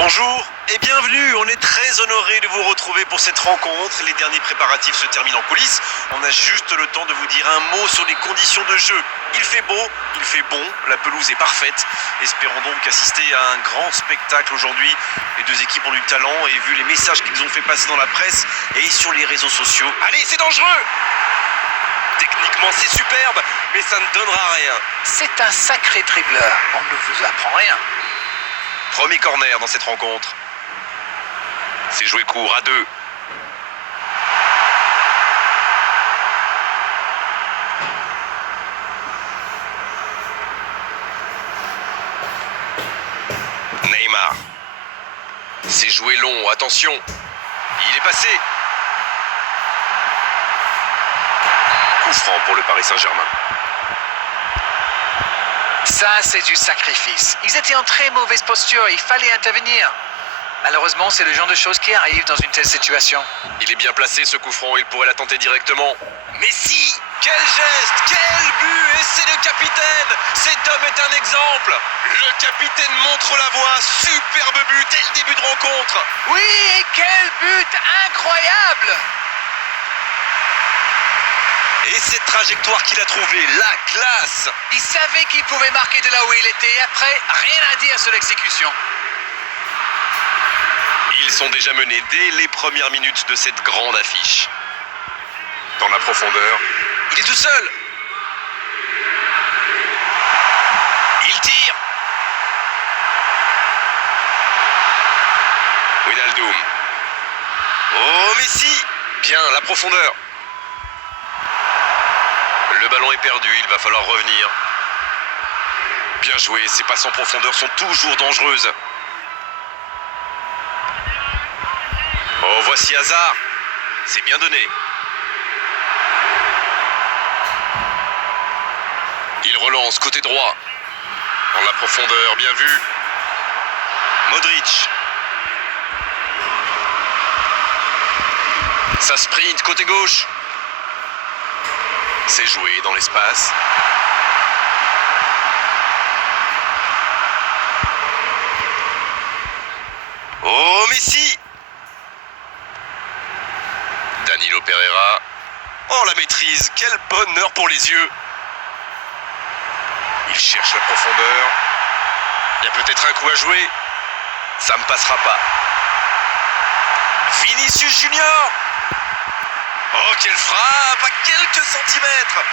Bonjour et bienvenue, on est très honoré de vous retrouver pour cette rencontre. Les derniers préparatifs se terminent en coulisses. On a juste le temps de vous dire un mot sur les conditions de jeu. Il fait beau, il fait bon, la pelouse est parfaite. Espérons donc assister à un grand spectacle aujourd'hui. Les deux équipes ont du talent et vu les messages qu'ils ont fait passer dans la presse et sur les réseaux sociaux. Allez, c'est dangereux! Techniquement c'est superbe, mais ça ne donnera rien. C'est un sacré dribbleur, on ne vous apprend rien. Premier corner dans cette rencontre. C'est joué court à 2. Neymar. C'est joué long, attention. Il est passé. Coup franc pour le Paris Saint-Germain. Ça, c'est du sacrifice. Ils étaient en très mauvaise posture, il fallait intervenir. Malheureusement, c'est le genre de choses qui arrivent dans une telle situation. Il est bien placé ce coup franc, il pourrait la tenter directement. Messi, quel geste, quel but, et c'est le capitaine. Cet homme est un exemple. Le capitaine montre la voie, superbe but dès le début de rencontre. Oui, et quel but incroyable! Et cette trajectoire qu'il a trouvée, la classe. Il savait qu'il pouvait marquer de là où il était, et après, rien à dire sur l'exécution. Ils sont déjà menés dès les premières minutes de cette grande affiche. Dans la profondeur, il est tout seul. Il tire. Wijnaldum. Oh, Messi. Bien, la profondeur. Le ballon est perdu, il va falloir revenir. Bien joué, ces passes en profondeur sont toujours dangereuses. Oh, voici Hazard. C'est bien donné. Il relance côté droit. Dans la profondeur, bien vu. Modric. Ça sprint côté gauche. C'est joué dans l'espace. Oh, Messi! Danilo Pereira. Oh, la maîtrise! Quel bonheur pour les yeux! Il cherche la profondeur. Il y a peut-être un coup à jouer. Ça ne passera pas. Vinicius Junior! Oh, quelle frappe à quelques centimètres!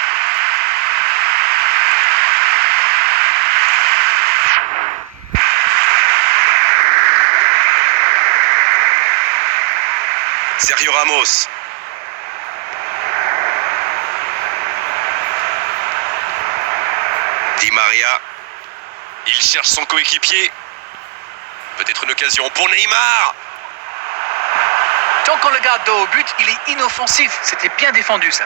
Sergio Ramos. Di Maria. Il cherche son coéquipier. Peut-être une occasion pour Neymar. Tant qu'on le garde dos au but, il est inoffensif. C'était bien défendu, ça.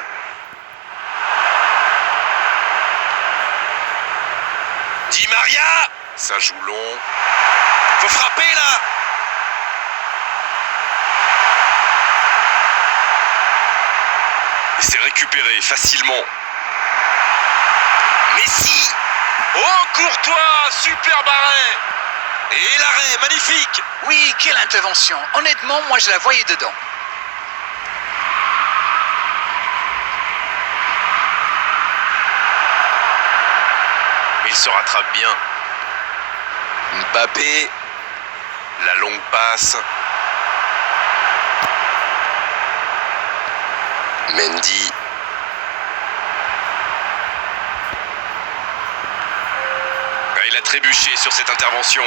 Di Maria. Ça joue long. Faut frapper, là. Il s'est récupéré facilement. Messi. Oh, Courtois. Super barré. Et l'arrêt, magnifique. Oui, quelle intervention. Honnêtement, moi, je la voyais dedans. Mais il se rattrape bien. Mbappé. La longue passe. Mendy. Il a trébuché sur cette intervention.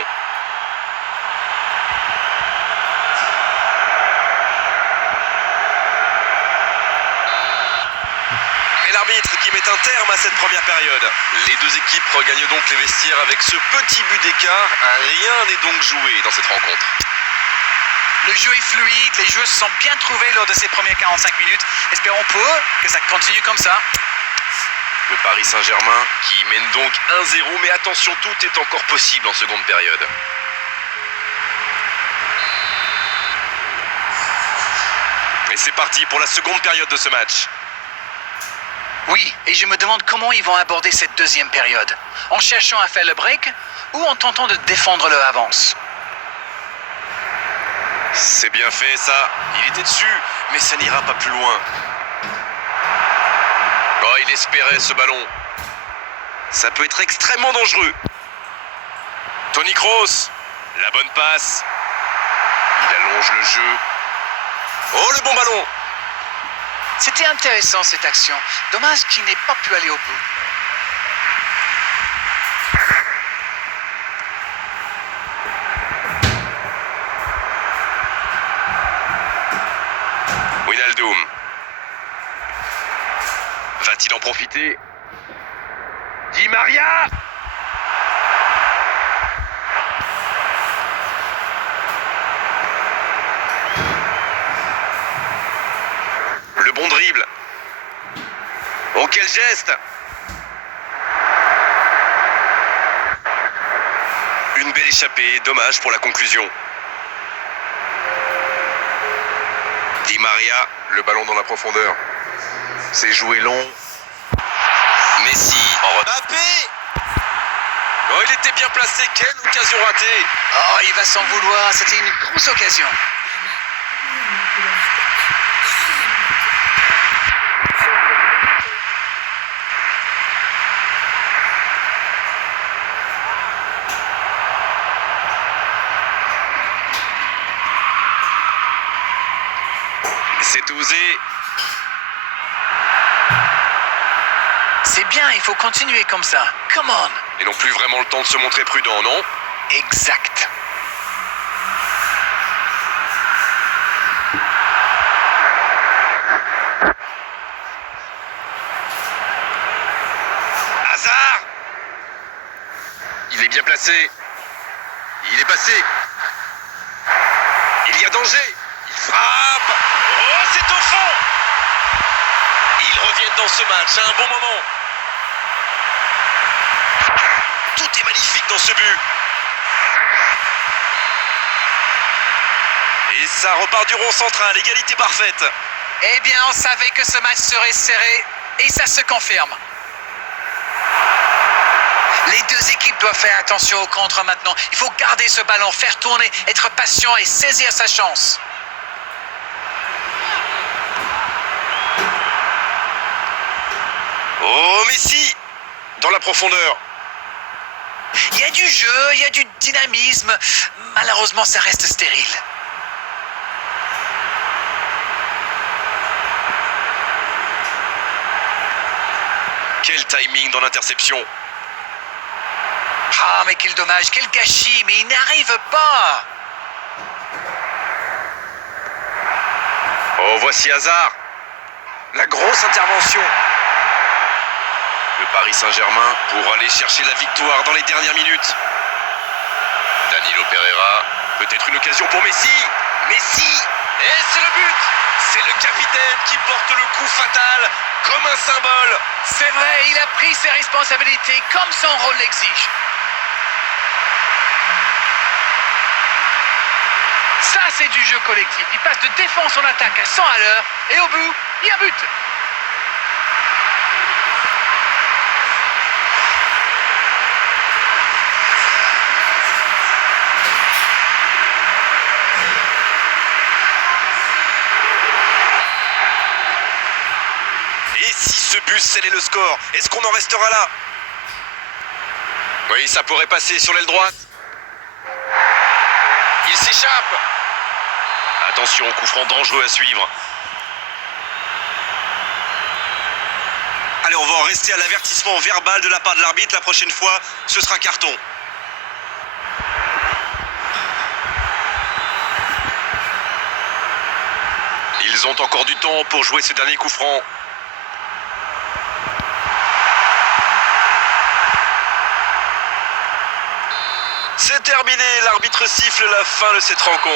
Et l'arbitre qui met un terme à cette première période. Les deux équipes regagnent donc les vestiaires avec ce petit but d'écart. Rien n'est donc joué dans cette rencontre. Le jeu est fluide, les joueurs se sont bien trouvés lors de ces premières 45 minutes. Espérons pour eux que ça continue comme ça. Le Paris Saint-Germain qui mène donc 1-0, mais attention, tout est encore possible en seconde période. Et c'est parti pour la seconde période de ce match. Oui, et je me demande comment ils vont aborder cette deuxième période. En cherchant à faire le break ou en tentant de défendre leur avance. C'est bien fait ça. Il était dessus, mais ça n'ira pas plus loin. Oh, il espérait ce ballon. Ça peut être extrêmement dangereux. Toni Kroos, la bonne passe. Il allonge le jeu. Oh, le bon ballon. C'était intéressant cette action. Dommage qu'il n'ait pas pu aller au bout. Wijnaldum. Va-t-il en profiter? Di Maria! Le bon dribble. Oh, quel geste! Une belle échappée, dommage pour la conclusion. Di Maria, le ballon dans la profondeur. C'est joué long. Messi en Mbappé. Oh, il était bien placé, quelle occasion ratée. Oh, il va s'en vouloir, c'était une grosse occasion. C'est osé. C'est bien, il faut continuer comme ça. Come on. Ils n'ont plus vraiment le temps de se montrer prudents, non? Exact. Hazard! Il est bien placé. Il est passé. Il y a danger. Il frappe. Oh, c'est au fond. Ils reviennent dans ce match à un bon moment. Tout est magnifique dans ce but. Et ça repart du rond central, égalité parfaite. Eh bien, on savait que ce match serait serré et ça se confirme. Les deux équipes doivent faire attention au contre maintenant. Il faut garder ce ballon, faire tourner, être patient et saisir sa chance. Oh, Messi! Dans la profondeur. Il y a du jeu, il y a du dynamisme. Malheureusement, ça reste stérile. Quel timing dans l'interception. Ah, mais quel dommage, quel gâchis, mais il n'arrive pas. Oh, voici Hazard. La grosse intervention. Le Paris Saint-Germain pour aller chercher la victoire dans les dernières minutes. Danilo Pereira, peut-être une occasion pour Messi. Messi, et c'est le but. C'est le capitaine qui porte le coup fatal comme un symbole. C'est vrai, il a pris ses responsabilités comme son rôle l'exige. Ça, c'est du jeu collectif. Il passe de défense en attaque à 100 à l'heure et au bout, il y a but. Et si ce but scellait le score, est-ce qu'on en restera là? Oui, ça pourrait passer sur l'aile droite. Il s'échappe. Attention, coup franc dangereux à suivre. Allez, on va en rester à l'avertissement verbal de la part de l'arbitre. La prochaine fois, ce sera carton. Ils ont encore du temps pour jouer ce dernier coup franc. C'est terminé, l'arbitre siffle la fin de cette rencontre.